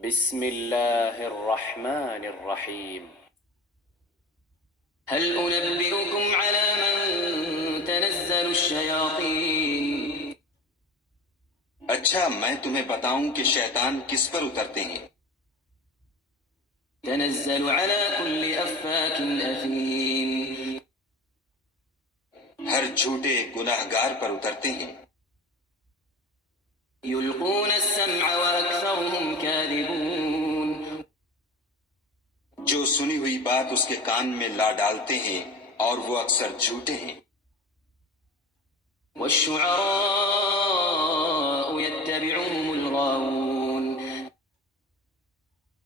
بسم الله الرحمن الرحيم. هل أنبئكم على من تنزل الشياطين؟ اچھا میں تمہیں بتاؤں کہ شیطان کس پر اترتے ہیں؟ تنزل على كل أفاك أثيم. ہر جھوٹے گناہگار پر اترتے ہیں. يلقون السمع وأكثرهم كاذبون. جو سنی ہوئی بات اس کے کان میں لا ڈالتے ہیں اور وہ اکثر جھوٹے ہیں. والشعراء يتبعهم الغاوون.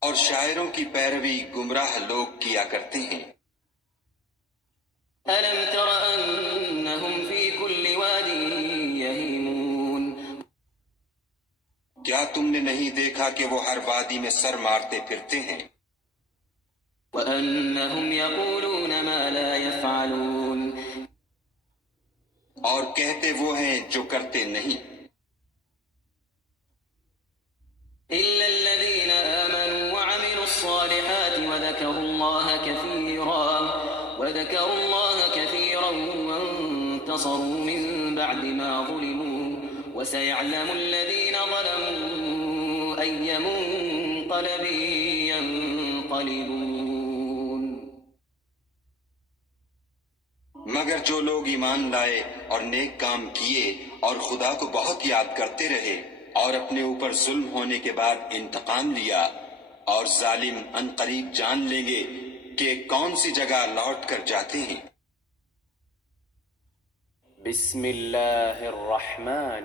اور شاعروں کی پیروی گمراہ لوگ کیا کرتے ہیں. ألم تر أنهم في كل واد يهيمون. کیا تم نے نہیں دیکھا کہ وہ ہر وادی میں سر مارتے پھرتے ہیں؟ وأنهم يقولون ما لا يفعلون. اور کہتے وہ ہیں جو کرتے نہیں. إلا الذين آمنوا وعملوا الصالحات وذكروا الله كثيرا وانتصروا من بعد ما ظلموا وسيعلم الذين ظلموا أي منقلب ينقلبون. مگر جو لوگ ایمان لائے اور نیک کام کیے اور خدا کو بہت یاد کرتے رہے اور اپنے اوپر ظلم ہونے کے بعد انتقام لیا، اور ظالم ان قریب جان لیں گے کہ کون سی جگہ لوٹ کر جاتے ہیں. بسم الله الرحمن